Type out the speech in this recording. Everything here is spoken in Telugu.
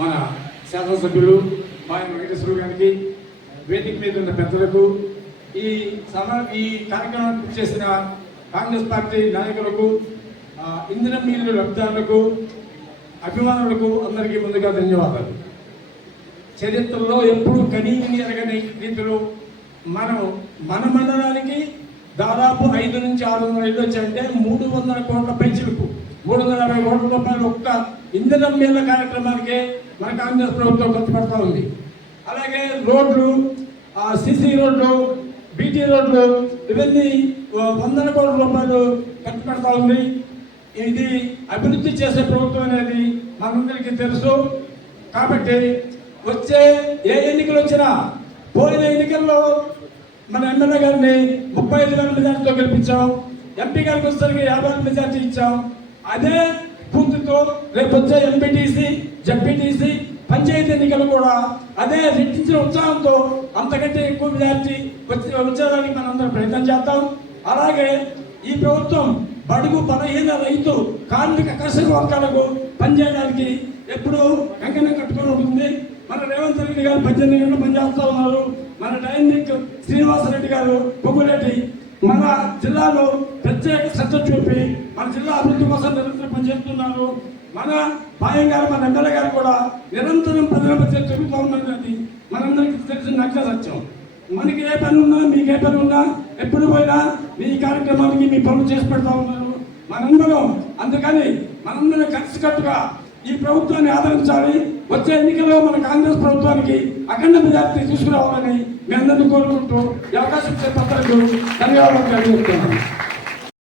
మన శాసనసభ్యులు మాయ వెంకటేశ్వర గారికి వేదిక మీద ఉన్న పెద్దలకు ఈ సమ ఈ కార్యక్రమానికి చేసిన కాంగ్రెస్ పార్టీ నాయకులకు ఇంధనం ఇంధన మిల్లు లబ్ధిదారులకు అభిమానులకు అందరికీ ముందుగా ధన్యవాదాలు. చరిత్రలో ఎప్పుడు కనీవిని ఎరగని రీతిలో మనం మన మండలానికి దాదాపు ఐదు నుంచి ఆరు వందల ఇళ్ళు వచ్చాయంటే మూడు వందల కోట్ల పెంచులకు మూడు వందల యాభై కోట్ల రూపాయలు ఒక్క ఇంధనం మీద కార్యక్రమానికే మన కాంగ్రెస్ ప్రభుత్వం ఖర్చు పెడతా ఉంది. అలాగే రోడ్లు సిసి రోడ్లు బీటీ రోడ్లు ఇవన్నీ వందల కోట్ల రూపాయలు ఖర్చు పెడతా ఉంది. ఇది అభివృద్ధి చేసే ప్రభుత్వం అనేది మనందరికీ తెలుసు. కాబట్టి వచ్చే ఏ ఎన్నికలు వచ్చినా పోయిన ఎన్నికల్లో మన ఎమ్మెల్యే గారిని ముప్పై ఐదు వేల మెజార్టీతో గెలిపించాం. ఎంపీ గారికి వచ్చేసరికి యాభై మెజార్టీ ఇచ్చాం. అదే పూర్తితో రేపు వచ్చే ఎంపీటీసీ జడ్పీటీసీ పంచాయతీ ఎన్నికలు కూడా అదే రెట్టించిన ఉత్సాహంతో అంతకంటే ఎక్కువ విద్యార్థి వచ్చి వచ్చేదానికి మనందరం ప్రయత్నం చేద్దాం. అలాగే ఈ ప్రభుత్వం బడుగు బలహీన రైతు కార్మిక కర్షక వర్గాలకు పనిచేయడానికి ఎప్పుడు కంకణం కట్టుకొని ఉంటుంది. మన రేవంత్ రెడ్డి గారు పద్దెనిమిది గంటలు పనిచేస్తూ ఉన్నారు. మన డైనిక్ శ్రీనివాసరెడ్డి గారు పొగ్గురెడ్డి మన జిల్లాలో ప్రత్యేక శ్రద్ధ చూపి మన జిల్లా అభివృద్ధి కోసం నిరంతరం పనిచేస్తున్నారు. మన పాయం గారు మన ఎమ్మెల్యే గారు కూడా నిరంతరం ప్రజల చెబుతూ తిరుగుతూ ఉన్నది మనందరికీ తెలిసిన నగ్న సత్యం. మనకి ఏ పని ఉన్నా మీకు ఏ పని ఉన్నా ఎప్పుడు పోయినా మీ కార్యక్రమానికి మీ పనులు చేసి పెడతా ఉన్నారు. మనందరం అందుకని మనందరం కలిసికట్టుగా ఈ ప్రభుత్వాన్ని ఆదరించాలి. వచ్చే ఎన్నికల్లో మన కాంగ్రెస్ ప్రభుత్వానికి అఖండ మెజార్టీ తీసుకురావాలని మీ అందరినీ కోరుకుంటూ ఈ అవకాశం ఇచ్చే పత్రికలు ధన్యవాదాలు తెలియజేస్తున్నాను.